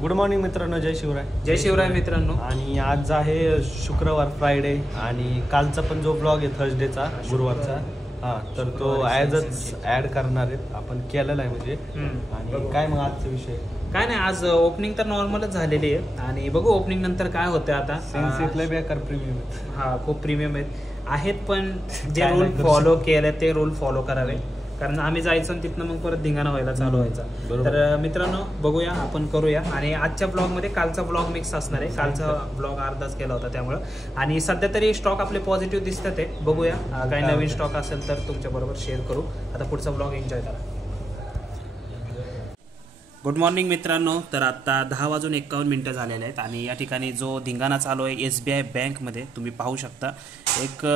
Good morning मित्रांनो, जय शिवराय. जय शिवराय मित्रांनो. आणि आज आहे शुक्रवार, फ्रायडे, आणि कालचा पण जो ब्लॉग आहे थर्सडेचा, गुरुवारचा, तर तो ॲजच ॲड करणार आहेत आपण, केलेला आहे म्हणजे. आणि काय मग आजचा विषय? काय नाही, आज ओपनिंग तर नॉर्मलच झालेली आहे आणि बघू ओपनिंग नंतर काय होतं आता. सेन्सिटले बेकार प्रीमियम खूप प्रीमियम आहेत पण जे रूल फॉलो केले ते रूल फॉलो करावे, कारण आम्ही जायचं आणि तिथनं मग परत धिंगाणा व्हायला चालू व्हायचा. तर मित्रांनो बघूया, आपण करूया. आणि आजच्या ब्लॉगमध्ये कालचा ब्लॉग मिक्स असणार आहे. कालचा ब्लॉग अर्धाच केला होता त्यामुळं. आणि सध्या तरी स्टॉक आपले पॉझिटिव्ह दिसतात आहे. बघूया काही नवीन स्टॉक असेल तर तुमच्याबरोबर शेअर करू. आता पुढचा ब्लॉग एन्जॉय करा. गुड मॉर्निंग मित्रांनो. तर आत्ता 10:51 झालेले आहेत आणि या ठिकाणी जो धिंगाणा चालू आहे SBI बँकमध्ये तुम्ही पाहू शकता. एक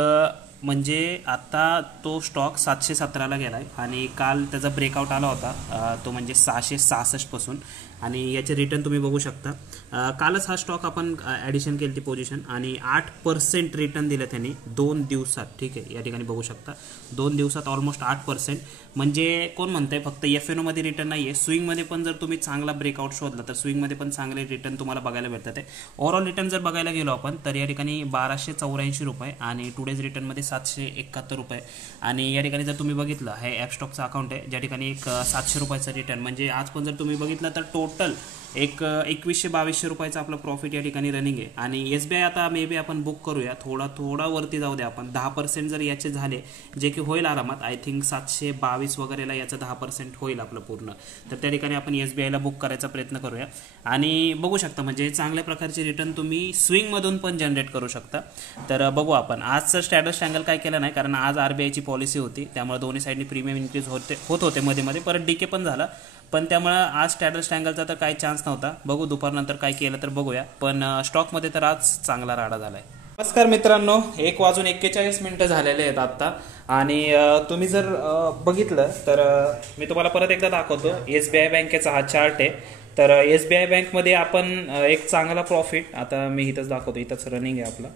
म्हणजे आत्ता तो स्टॉक 717ला गेला आहे आणि काल त्याचा ब्रेकआउट आला होता, तो म्हणजे 666 पासून. आणि याचे रिटर्न तुम्ही बघू शकता. कालच हा स्टॉक आपण ॲडिशन केली ती पोझिशन आणि 8% रिटर्न दिलं त्यांनी 2 दिवसात. ठीक आहे, या ठिकाणी बघू शकता 2 दिवसात ऑलमोस्ट 8%. म्हणजे कोण म्हणतंय फक्त FNO मध्ये रिटर्न नाही आहे, स्विंगमध्ये पण जर तुम्ही चांगला ब्रेकआउट शोधला तर स्विंगमध्ये पण चांगले रिटर्न तुम्हाला बघायला भेटतात आहे. ओव्हरऑल रिटर्न जर बघायला गेलो आपण तर या ठिकाणी 1284 रुपये आणि टुडेज रिटर्नमध्ये 771 रुपये. आणि या ठिकाणी जर तुम्ही बघितलं, हे ॲपस्टॉकचं अकाउंट आहे ज्या ठिकाणी एक 700 रुपयाचं रिटर्न. म्हणजे आज पण जर तुम्ही बघितलं तर टोटल एक 2100-2200 रुपयाचं आपलं प्रॉफिट या ठिकाणी रनिंग आहे. आणि SBI आता मे बी आपण बुक करूया, थोडा वरती जाऊ द्या आपण. 10% जर याचे झाले, जे की होईल आरामात, आय थिंक 722 वगैरेला याचं 10% होईल आपलं पूर्ण. तर त्या ठिकाणी आपण SBIला बुक करायचा प्रयत्न करूया. आणि बघू शकता म्हणजे चांगल्या प्रकारचे रिटर्न तुम्ही स्विंगमधून पण जनरेट करू शकता. तर बघू आपण आजचं स्टँडर्ड अँगल काय केलं नाही, कारण आज RBIची पॉलिसी होती त्यामुळे दोन्ही साईडनी प्रीमियम इन्क्रीज होत होते मध्ये परत डीके पण झाला. पण त्यामुळे आज स्टँडर्ड अँगलचा तर काही चान्स नव्हता. बघू दुपारनंतर काय केलं तर बघूया. पण स्टॉकमध्ये तर आज चांगला राडा झालाय. नमस्कार मित्रांनो, 1:41 झालेले आहेत आत्ता. आणि तुम्ही जर बघितलं तर मी तुम्हाला परत एकदा दाखवतो. SBI बँकेचा हा चार्ट आहे. तर SBI बँकमध्ये आपण एक चांगला प्रॉफिट, आता मी इथंच दाखवतो, इथंच रनिंग आहे आपला.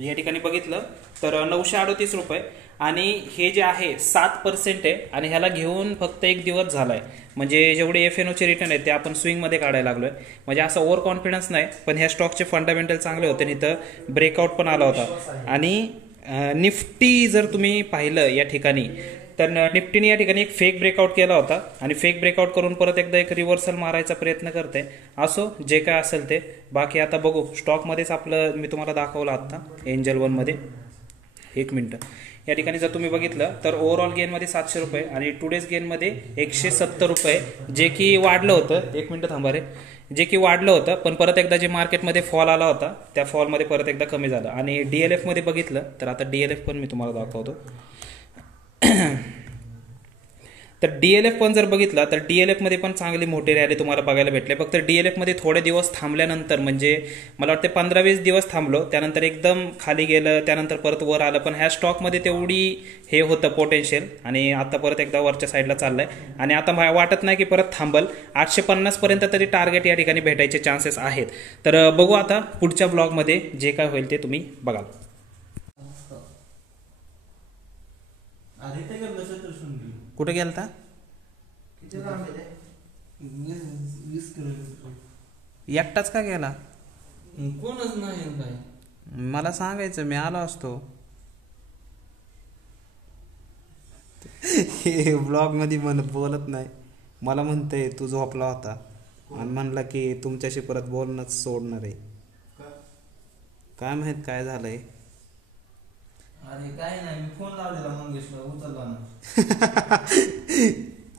या ठिकाणी बघितलं तर 938 रुपये आणि हे जे आहे 7% आहे. आणि ह्याला घेऊन फक्त 1 दिवस झालाय. म्हणजे जेवढे FNOचे रिटर्न आहेत ते आपण स्विंगमध्ये काढायला लागलोय. म्हणजे असं ओव्हर कॉन्फिडन्स नाही, पण ह्या स्टॉकचे फंडामेंटल चांगले होते आणि इथं ब्रेकआउट पण आला होता. आणि निफ्टी जर तुम्ही पाहिलं या ठिकाणी तर निफ्टीने या ठिकाणी एक फेक ब्रेकआउट केला होता आणि फेक ब्रेकआउट करून परत एकदा एक रिव्हर्सल मारायचा प्रयत्न करते. असो, जे काय असेल ते. बाकी आता बघू स्टॉकमध्येच आपलं मी तुम्हाला दाखवलं आता एंजल वनमध्ये. 1 मिनिट. या ठिकाणी जर तुम्ही बघितलं तर ओव्हरऑल गेनमध्ये 700 रुपये आणि टुडेज गेनमध्ये 170 रुपये, जे की वाढलं होतं. 1 मिनिट थांबा रे. जे की वाढलं होतं, पण परत एकदा जे मार्केटमध्ये फॉल आला होता त्या फॉलमध्ये परत एकदा कमी झालं. आणि DLF मध्ये बघितलं तर आता DLF पण मी तुम्हाला दाखवतो. तर DLF पण जर बघितला तर DLF मध्ये पण चांगली मोठी रॅली तुम्हाला बघायला भेटले. फक्त DLF मध्ये थोडे दिवस थांबल्यानंतर, म्हणजे मला वाटते 15-20 दिवस थांबलो, त्यानंतर एकदम खाली गेलं, त्यानंतर परत वर आलं. पण ह्या स्टॉकमध्ये तेवढी हे होतं पोटेन्शियल आणि आता परत एकदा वरच्या साईडला चाललंय. आणि आता वाटत नाही की परत थांबल. 850 पर्यंत तरी टार्गेट या ठिकाणी भेटायचे चान्सेस आहेत. तर बघू आता पुढच्या ब्लॉगमध्ये जे काय होईल ते तुम्ही बघाल. कुठे गेलता? एकटाच का गेला? कोणच नाही काय. मला सांगायचं, मी आलो असतो. हे ब्लॉग मध्ये बोलत नाही. मला म्हणतंय तू झोपला होता आणि म्हणला की तुमच्याशी परत बोलणंच सोडणार आहे. काय माहित काय झालंय. अरे काय नाही, मी फोन लावलेला मंगेशला, उचलला ना.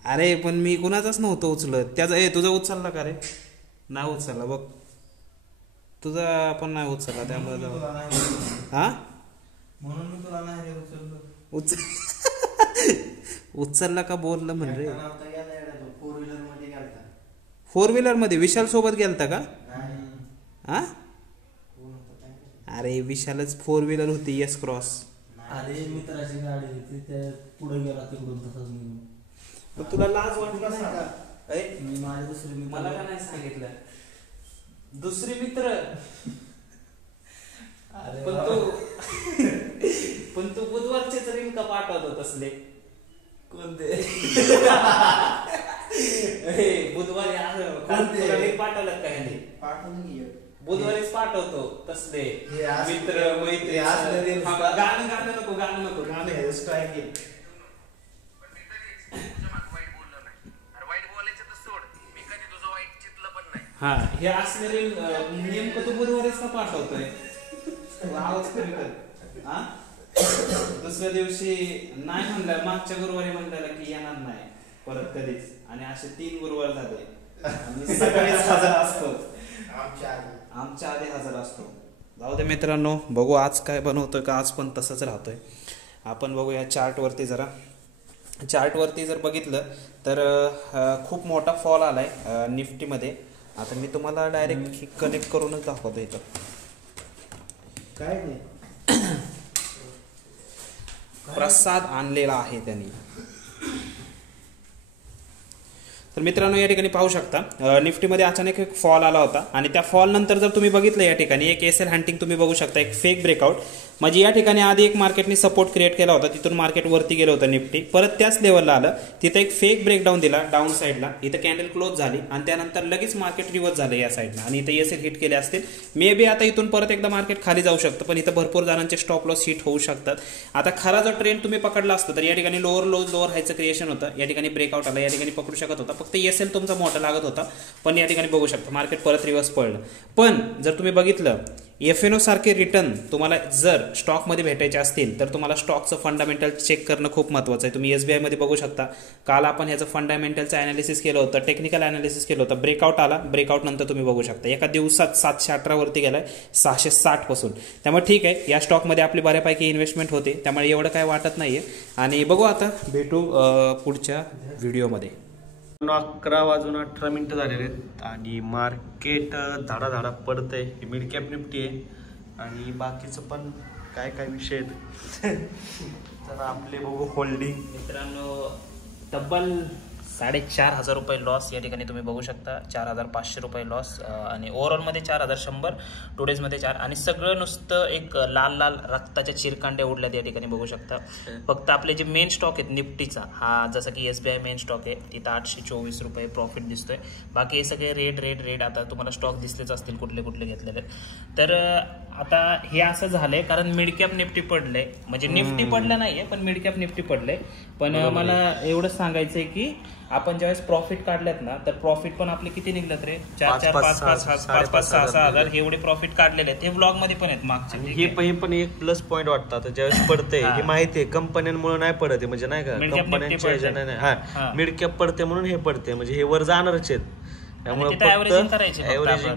अरे पण मी कुणाचाच नव्हतं उचलत. त्याचा तुझा उचलला का रे? नाही उचलला बघ. तुझा पण नाही उचलला, त्यामुळे हा म्हणून मी तुला नाही उचलला का बोललं म्हणजे. 4 व्हीलर मध्ये गेलता. 4 व्हीलर मध्ये विशाल सोबत गेलता का? हा, अरे विशालच 4 व्हीलर होती यस क्रॉस. अरे मित्राची गाडी होती, त्या पुढे गेला तिकडून तसंच निघून. पण तुला लाज वाटली नाही का? मी माझे दुसरे मित्र, मला का नाही सांगितलं? दुसरे मित्र. पण तू बुधवारचेच रिंग का पाठवतो तसले? कोणते? बुधवारी पाठवायला काय नाही पाठवून घे बुधवारीच पाठवतो तसले हे असं- मित्र मैत्री हे असलं रे नुसतं. गाणं नको गाणं हेअर स्टाईल घे हा हे असणारे नेमकं तू बुधवारीच का पाठवतोय आवाज कमी कर हा दुसऱ्या दिवशी नाही म्हणलं मागच्या गुरुवारी म्हणलेलं की येणार नाही परत कधीच आणि असे 3 गुरुवार झाले आणि सगळेच हजर असतो आमच्या आधी हजर असतो. जाऊ दे मित्रांनो, बघू आज काय बनवतोय का आज पण तसंच राहतोय. आपण बघू या चार्टवरती जरा. चार्टवरती जर बघितलं तर खूप मोठा फॉल आलाय निफ्टीमध्ये. आता मी तुम्हाला डायरेक्ट कनेक्ट करूनच दाखवतो इथं. काय नाही प्रसाद आणलेला आहे त्यांनी. तर मित्रांनो या ठिकाणी पाहू शकता निफ्टीमध्ये अचानक एक फॉल आला होता आणि त्या फॉल नंतर जर तुम्ही बघितलं या ठिकाणी एक एसएल हंटिंग तुम्ही बघू शकता, एक फेक ब्रेकआउट. म्हणजे या ठिकाणी आधी एक मार्केटने सपोर्ट क्रिएट केला होता, तिथून मार्केट वरती गेलं होतं निफ्टी, परत त्याच लेवलला आलं, तिथं एक फेक ब्रेकडाऊन दिला डाऊन साईडला, इथं कॅन्डल क्लोज झाली आणि त्यानंतर लगेच मार्केट रिव्हर्स झालं या साईडला आणि इथं एसएल हिट केले असतील. मे बी आता इथून परत एकदा मार्केट खाली जाऊ शकतं, पण इथं भरपूर जणांचे स्टॉप लॉस हिट होऊ शकतात. आता खरा जर ट्रेंड तुम्ही पकडला असतं तर या ठिकाणी लोअर हायचं क्रिएशन होतं, या ठिकाणी ब्रेकआउट आला, या ठिकाणी पकडू शकत होता, फक्त एसएल तुमचा मोठा लागत होता. पण या ठिकाणी बघू शकता मार्केट परत रिव्हर्स पडलं. पण जर तुम्ही बघितलं एफएनओ सारखे रिटर्न तुम्हाला जर स्टॉकमध्ये भेटायचे असतील तर तुम्हाला स्टॉकचं फंडामेंटल चेक करणं खूप महत्त्वाचं आहे. तुम्ही एसबीआय मध्ये बघू शकता, काल आपण ह्याचं फंडामेंटलचं अनालिसिस केलं होतं, टेक्निकल अनालिसिस केलं होतं. ब्रेकआउट आला, ब्रेकआउट नंतर तुम्ही बघू शकता एका दिवसात 718 वरती गेलाय 660 पासून. त्यामुळे ठीक आहे, या स्टॉकमध्ये आपली बऱ्यापैकी इन्व्हेस्टमेंट होते, त्यामुळे एवढं काय वाटत नाहीये. आणि बघू आता भेटू पुढच्या व्हिडिओमध्ये. 11:18 झालेले आहेत आणि मार्केट धाडा पडतंय. मिड कॅप निफ्टी आहे आणि बाकीचं पण काय विषय आहेत तर आपले बघू. होल्डिंग मित्रांनो तब्बल 4,500 रुपये लॉस या ठिकाणी तुम्ही बघू शकता. 4,500 रुपये लॉस आणि ओव्हरऑलमध्ये 4,100, टुडेजमध्ये 4 आणि सगळं नुसतं एक लाल रक्ताच्या चिरकांड्या उडल्यात या ठिकाणी बघू शकता. फक्त आपले जे मेन स्टॉक आहेत निफ्टीचा, हा जसं की एसबीआय मेन स्टॉक आहे, तिथं 824 रुपये प्रॉफिट दिसतोय. बाकी हे सगळे रेड आता तुम्हाला स्टॉक दिसलेच असतील कुठले घेतलेले. तर आता हे असं झालंय कारण मिड कॅप निफ्टी पडलंय, म्हणजे निफ्टी पडलं नाहीये पण मिड कॅप निफ्टी पडलंय. पण मला एवढंच सांगायचंय की आपण ज्यावेळेस प्रॉफिट काढलेत ना तर प्रॉफिट पण आपले किती निघलेत रे? 4 5 6 हजार हे एवढे प्रॉफिट काढलेले आहेत. हे ब्लॉग मध्ये पण आहेत मागचे. हे पण एक प्लस पॉईंट वाटतं ज्यावेळेस पडते. हे माहिती आहे कंपन्यांमुळे नाही पडते, म्हणजे नाही का कंपन्यांच्या नाही. हा मिड कॅप पडते म्हणून हे पडते, म्हणजे हे वर जाणारच आहेत. त्यामुळे ॲव्हरेजिंग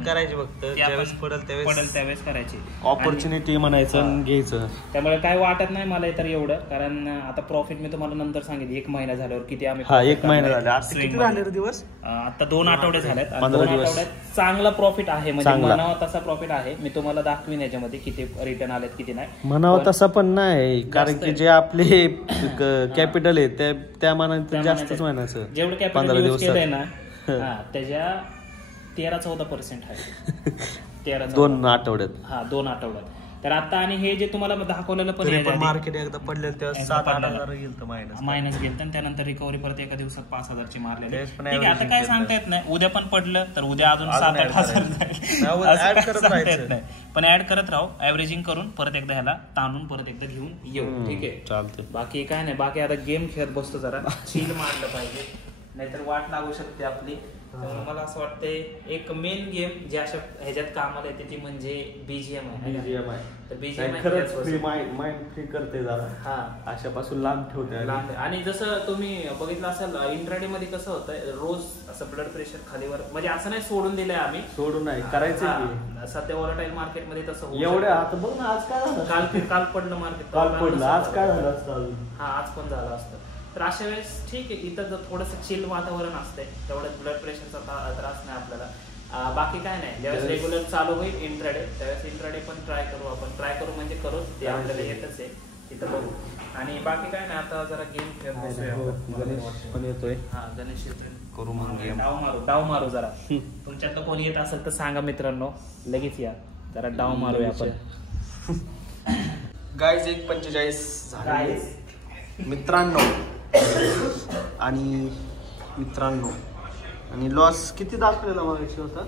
करायची फक्त ज्यावेळेस पडेल त्यावेळेस करायची. ऑपॉर्च्युनिटी म्हणायचं घ्यायचं. त्यामुळे काय वाटत नाही मला तर एवढं, कारण आता प्रॉफिट मी तुम्हाला नंतर सांगितलं 1 महिना झाल्यावर किती आम्ही. 1 महिना झाला. किती झाले दिवस? आता 2 आठवडे झालेत. 2 आठवड्यात चांगला प्रॉफिट आहे, म्हणजे म्हणावा तसा प्रॉफिट आहे. मी तुम्हाला दाखवीन याच्यामध्ये किती रिटर्न आलेत किती नाही. म्हणावं तसं पण नाही, कारण की जे आपले कॅपिटल आहे त्या मानाने जास्तच म्हणायचं. जेवढं कॅपिटल यूज केलंय ना त्याच्या 13-14% आहे. 2 आठवड्यात. हा 2 आठवड्यात. तर आता आणि हे जे तुम्हाला दाखवलेलं पण मार्केट एकदा पडले तेव्हा 7-8 गेलं मायनस गेलं आणि त्यानंतर रिकव्हरी परत एका दिवसात 5,000 ची मारलेली. ठीक आहे, आता काय सांगता येत नाही, उद्या पण पडलं तर उद्या अजून 7-8 हजार नाही. पण ऍड करत राहू, ऍव्हरेजिंग करून परत एकदा ह्याला ताणून परत एकदा घेऊन येऊ. ठीक आहे, चालतंय. बाकी काय नाही, बाकी आता गेम खेळत बसतो, जरा चिल मारलं पाहिजे नाहीतर वाट लागू शकते आपली. त्यामुळे मला असं वाटतंय एक मेन गेम जे अशा ह्याच्यात कामाला येते ती म्हणजे बीजीएम आहे. तर बीजीएम खरंच माइंड फ्री करते जरा, हा अशापासून लांब ठेवते. आणि जसं तुम्ही बघितलं असेल इंट्राडे मध्ये कसं होतं, रोज असं ब्लड प्रेशर खालीवर, म्हणजे असं नाही सोडून दिलंय आम्ही, सोडून नाही करायचं. सध्या वॉलटाईल मार्केट मध्ये तसं एवढं. आता बघ ना आज काय झालं, काल पडलं मार्केट, काल पडलं, आज काय झालं असतं. हा आज पण झालं असतं. तर अशा वेळेस ठीक आहे, इथं जर थोडंसं चिल वातावरण असतंय तेवढं ब्लड प्रेशरचा त्रास नाही आपल्याला. बाकी काय नाही, ज्यावेळेस रेग्युलर चालू होईल इंट्राडे त्यावेळेस इंट्राडे पण ट्राय करू म्हणजे करू, ते आपल्याला येतच आहे, तिथं बघू. आणि बाकी काय नाही, आता जरा गेम पण येतोय. हा गणेश करू मग गेम, डाव मारू जरा. तुमच्यातलं कोणी येत असेल तर सांगा मित्रांनो, लगेच या, जरा डाव मारूया आपण. गाईज 1:45 झाले मित्रांनो. आणि लॉस किती दाखवलेला मागायची होता?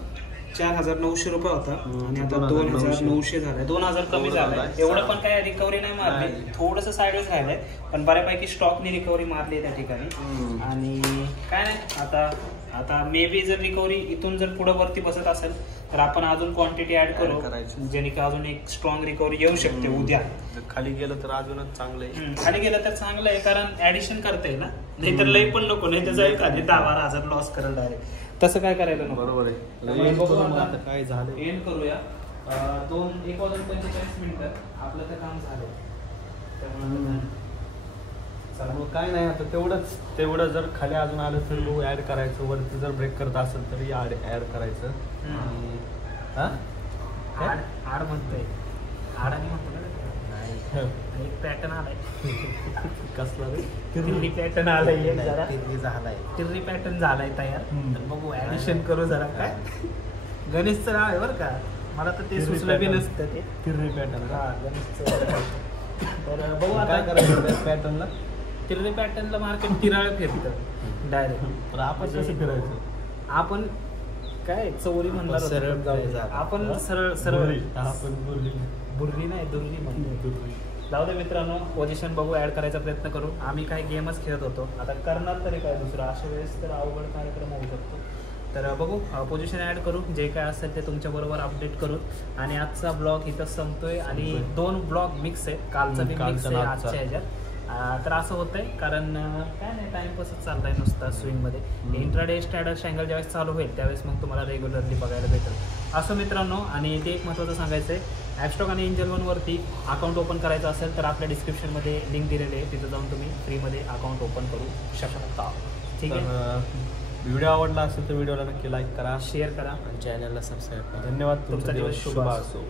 4,900 रुपये होता आणि आता 2,900 2,900 झालाय. 2,000 कमी झालाय. एवढं पण काय रिकव्हरी नाही मारली, थोडंसं साईडवेज राहिलंय पण बऱ्यापैकी स्टॉकने रिकव्हरी मारली त्या ठिकाणी. आणि काय नाही आता मे बी जर रिकव्हरी इथून जर पुढे वरती बसत असेल तर आपण अजून क्वांटिटी ऍड करू जेणे की अजून एक स्ट्रॉंग रिकव्हरी येऊ शकते उद्या. खाली गेलं तर अजूनच चांगलं आहे. खाली गेलं तर चांगलं आहे कारण ऍडिशन करता येईल ना, नाहीतर लई पण नको, नाही तर जाईल खाली 10-12,000 लॉस करेल डायरेक्ट. तसं काय करायला नको. बरोबर आहे. आता काय झालं एंड करूया. 1:45 आपलं तर काम झालं. मग काय नाही आता तेवढं जर खाली अजून आलं तर लो ऍड करायचं, वरती जर ब्रेक करत असेल तरी ऍड करायचं. आड म्हणतोय, आडाने म्हणतो ना, एक पॅटर्न आलाय. कसला रे? तिररी पॅटर्न आलाय, जरा झालाय तिररी पॅटर्न झालाय तयार. तर बघू ऍडिशन करू जरा. काय गणेशचं नाव आहे बरं का, मला तर ते सुचलं बी नसतं ते तिररी पॅटर्न. हा गणेशचं. तर बघू आता काय करायचं पॅटर्नला. तिररी पॅटर्नला मार्केट किराळ फिरतं डायरेक्ट. तर आपण कसं फिरायचं? आपण काय चोरी म्हणणार होतो. आपण सरळ आपण बुर्री नाही दुर्री म्हणतो. जाऊ दे मित्रांनो, पोझिशन बघू, ऍड करायचा प्रयत्न करू. आम्ही काही गेमच खेळत होतो, आता करणार तरी काय दुसरं. अशा वेळेस तर अवघड कार्यक्रम होऊ शकतो. तर बघू, पोझिशन ऍड करू, जे काय असेल ते तुमच्याबरोबर अपडेट करू. आणि आजचा ब्लॉग इथं संपतोय आणि 2 ब्लॉग मिक्स आहेत, कालचा बी मिक्स आहे आजच्या ह्याच्यात. तर असं होतंय कारण काय नाही, टाइमपासच चाललाय नुसता स्विंगमध्ये. इंट्राडे स्टॅडर्स अँगल ज्यावेळेस चालू होईल त्यावेळेस मग तुम्हाला रेग्युलरली बघायला भेटेल असं मित्रांनो. आणि ते एक महत्त्वाचं सांगायचं आहे, ॲपस्टॉक आणि एंजल वनवरती अकाउंट ओपन करायचं असेल तर आपल्या डिस्क्रिप्शनमध्ये लिंक दिलेली आहे, तिथं जाऊन तुम्ही फ्रीमध्ये अकाउंट ओपन करू शकता. ठीक आहे. व्हिडिओ आवडला असेल तर व्हिडिओला नक्की लाईक करा, शेअर करा आणि चॅनलला सबस्क्राईब करा. धन्यवाद. तुमचा दिवस शुभ असो.